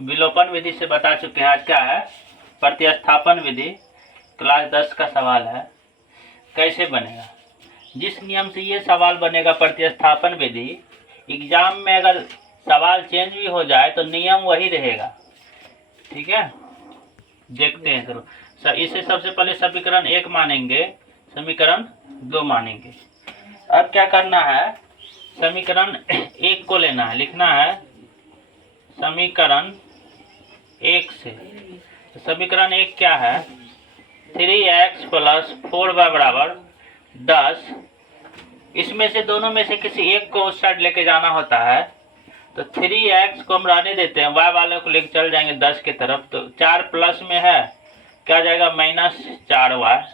विलोपन विधि से बता चुके हैं। आज क्या है, प्रतिस्थापन विधि, क्लास 10 का सवाल है। कैसे बनेगा, जिस नियम से ये सवाल बनेगा प्रतिस्थापन विधि, एग्जाम में अगर सवाल चेंज भी हो जाए तो नियम वही रहेगा। ठीक है, देखते हैं। चलो इसे सबसे पहले समीकरण 1 मानेंगे, समीकरण 2 मानेंगे। अब क्या करना है, समीकरण 1 को लेना है, लिखना है समीकरण 1 से। तो समीकरण 1 क्या है, 3x + 4y बराबर 10। इसमें से दोनों में से किसी एक को उस साइड लेके जाना होता है। तो 3x को हम रहने देते हैं, y वाले को लेके चल जाएंगे 10 की तरफ। तो 4 प्लस में है, क्या जाएगा -4y।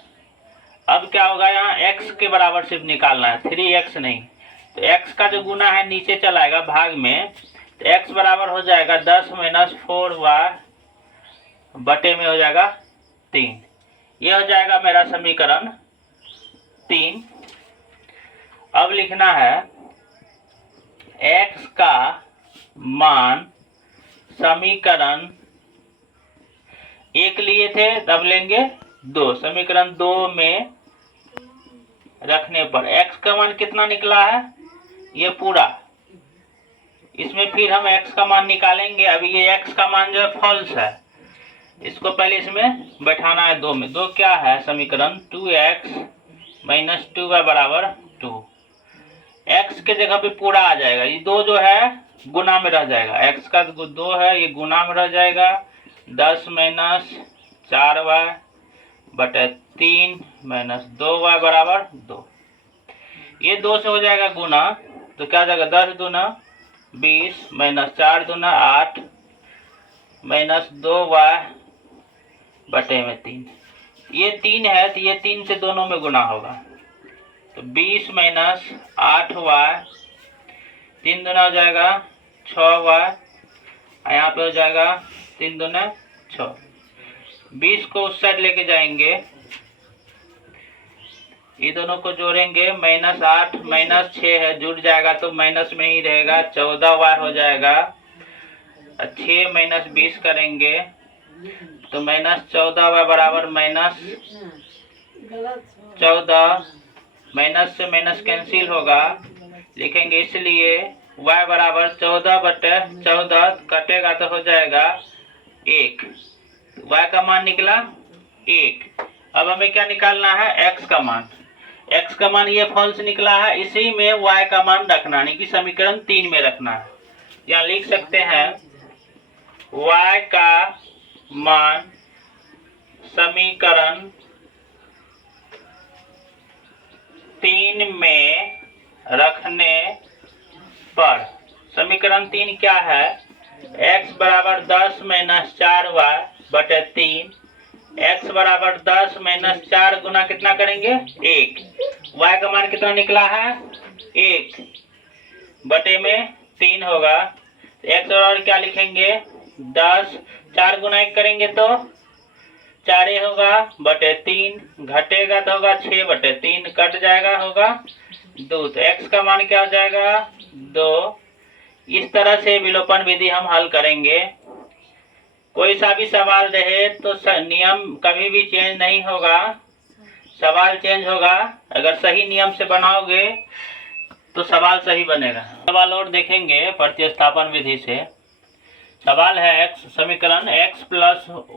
अब क्या होगा, यहाँ x के बराबर सिर्फ निकालना है, 3x नहीं। तो x का जो गुना है नीचे चलाएगा भाग में, तो x बराबर हो जाएगा 10 - 4y बटे में हो जाएगा 3। यह हो जाएगा मेरा समीकरण 3। अब लिखना है x का मान समीकरण 1 लिए थे, तब लेंगे 2। समीकरण 2 में रखने पर x का मान कितना निकला है, ये पूरा। इसमें फिर हम x का मान निकालेंगे। अभी ये x का मान जो है फॉल्स है, इसको पहले इसमें बैठाना है 2 में। 2 क्या है, समीकरण 2x - 2y बराबर 2। x के जगह पे पूरा आ जाएगा, ये 2 जो है गुना में रह जाएगा। x का 2 है, ये गुना में रह जाएगा। 10 - 4y बटे 3 - 2y बराबर 2। ये 2 से हो जाएगा गुना, तो क्या जाएगा 10 दूना 20 - 4 दूना 8 - 2y बटे में 3। ये 3 है, तो ये 3 से दोनों में गुना होगा। तो 20 - 8y, 3 दूना हो जाएगा 6y, यहाँ पे हो जाएगा 3 दूना 6। 20 को उस साइड लेके जाएंगे, ये दोनों को जोड़ेंगे, -8 - 6 है, जुड़ जाएगा तो माइनस में ही रहेगा, 14y हो जाएगा। 6 - 20 करेंगे तो -14y बराबर -14। माइनस से माइनस कैंसिल होगा, लिखेंगे इसलिए y बराबर 14 बटे 14, कटेगा तो हो जाएगा 1। y का मान निकला 1। अब हमें क्या निकालना है, x का मान। x का मान ये फॉल्स निकला है, इसी में y का मान रखना, यानी कि समीकरण 3 में रखना है। यहाँ लिख सकते हैं y का मान समीकरण 3 में रखने पर। समीकरण 3 क्या है, x बराबर 10 - 4y बटे 3। x बराबर 10 - 4 गुना कितना करेंगे 1। y का मान कितना निकला है 1 बटे में 3 होगा। x और क्या लिखेंगे 10, 4 गुना 1 करेंगे तो 4 होगा बटे 3, घटेगा तो होगा 6 बटे 3, कट जाएगा होगा 2। तो x का मान क्या हो जाएगा 2। इस तरह से विलोपन विधि हम हल करेंगे। कोई सा भी सवाल रहे तो नियम कभी भी चेंज नहीं होगा, सवाल चेंज होगा। अगर सही नियम से बनाओगे तो सवाल सही बनेगा। सवाल और देखेंगे प्रतिस्थापन विधि से। सवाल है x समीकरण x +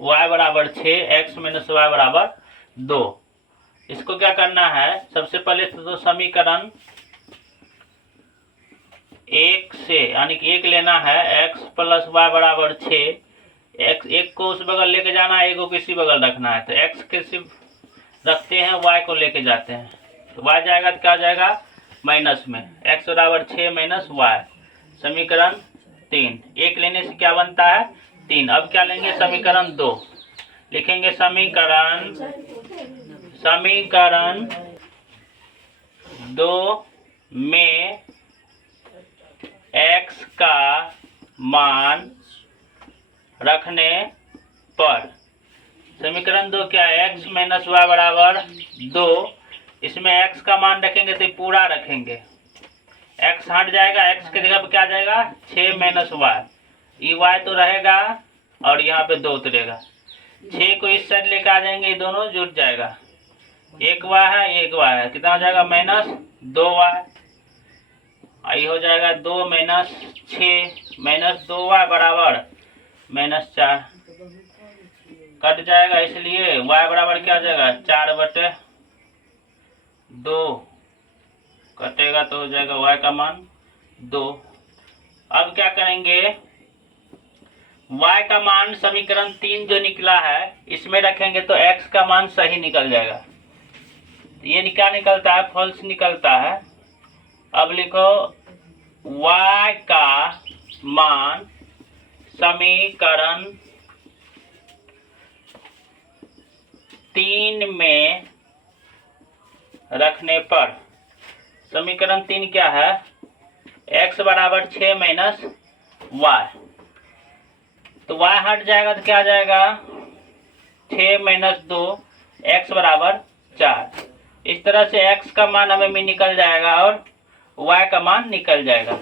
y बराबर 6, x - y बराबर 2। इसको क्या करना है, सबसे पहले तो समीकरण 1 से, यानी कि 1 लेना है, x + y बराबर 6। x 1 को उस बगल लेके जाना है, 1 को किसी बगल रखना है। तो x के सिर्फ रखते हैं, y को लेके जाते हैं। तो y जाएगा तो क्या जाएगा माइनस में, x बराबर 6 - y। समीकरण 3, 1 लेने से क्या बनता है 3। अब क्या लेंगे समीकरण 2, लिखेंगे समीकरण 2 में x का मान रखने पर। समीकरण 2 क्या है, x - y बराबर 2। इसमें x का मान रखेंगे तो पूरा रखेंगे, x हट जाएगा, x के जगह पर क्या जाएगा 6 - y। ये y तो रहेगा और यहाँ पे 2 उतरेगा। 6 को इस साइड लेके आ जाएंगे, ये दोनों जुट जाएगा। एक y है, एक y है, कितना हो जाएगा -2y। आई हो जाएगा 2 - 6 -2y बराबर -4 कट जाएगा, इसलिए y बराबर क्या हो जाएगा 4/2 कटेगा तो हो जाएगा y का मान 2। अब क्या करेंगे, y का मान समीकरण 3 जो निकला है इसमें रखेंगे तो x का मान सही निकल जाएगा। ये क्या निकलता है, फॉल्स निकलता है। अब लिखो y का मान समीकरण 3 में रखने पर, समीकरण 3 क्या है, x बराबर 6 - y, तो y हट जाएगा तो क्या आ जाएगा 6 - 2 x बराबर 4। इस तरह से x का मान हमें निकल जाएगा और y का मान निकल जाएगा।